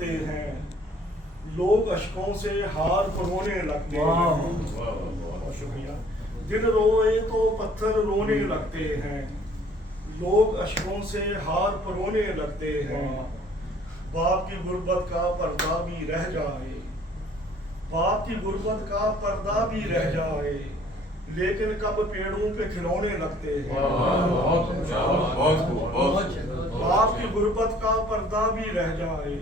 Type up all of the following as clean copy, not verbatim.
लगते हैं, लोग अशकों से हार पर रोने लगते हैं। बहुत शुक्रिया। दिल रोए तो पत्थर रोने लगते हैं, लोग अशकों से हार पर रोने लगते हैं। बाप की गुर्बत का पर्दा भी रह जाए, बाप की गुर्बत का पर्दा भी रह जाए, लेकिन कब पेड़ों पे खिलौने लगते हैं। बाप की गुर्बत का पर्दा भी रह जाए,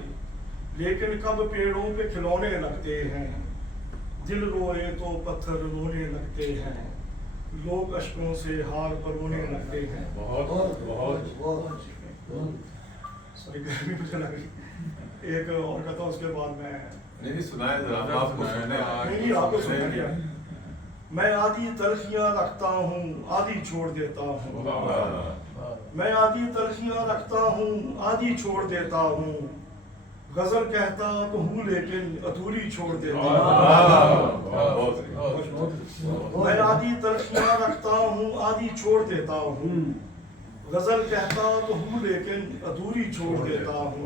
लेकिन कब पेड़ों पे खिलौने लगते हैं। दिल रोए तो पत्थर रोने लगते हैं, लोग अशकों से हार पर रोने लगते हैं। सॉरी, गर्मी मुझे लग रही। एक और कहता हूँ, उसके बाद मैं नहीं सुनाए जरा, आपको नहीं आपको सुनाया। मैं आधी तलखियाँ रखता हूँ, आधी छोड़ देता हूँ। मैं आधी तलखियाँ रखता हूँ, आधी छोड़ देता हूँ। गजल कहता तो हूँ लेकिन अधूरी छोड़ देता हूँ। मैं आधी तलखियाँ रखता हूँ, आधी छोड़ देता हूँ। गजल कहता तो हूँ लेकिन अधूरी छोड़ देता हूँ।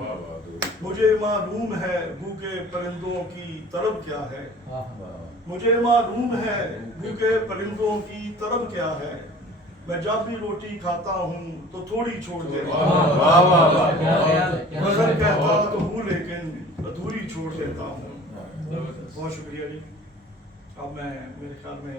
मुझे मालूम है भूखे परिंदों की तड़प क्या है, मुझे मालूम है भूखे परिंदों की तड़प क्या है। मैं जब भी रोटी खाता हूँ तो थोड़ी छोड़ देता हूँ। गजल कहता तो हूँ लेकिन अधूरी छोड़ देता हूँ। बहुत शुक्रिया जी। अब मैं मेरे ख्याल में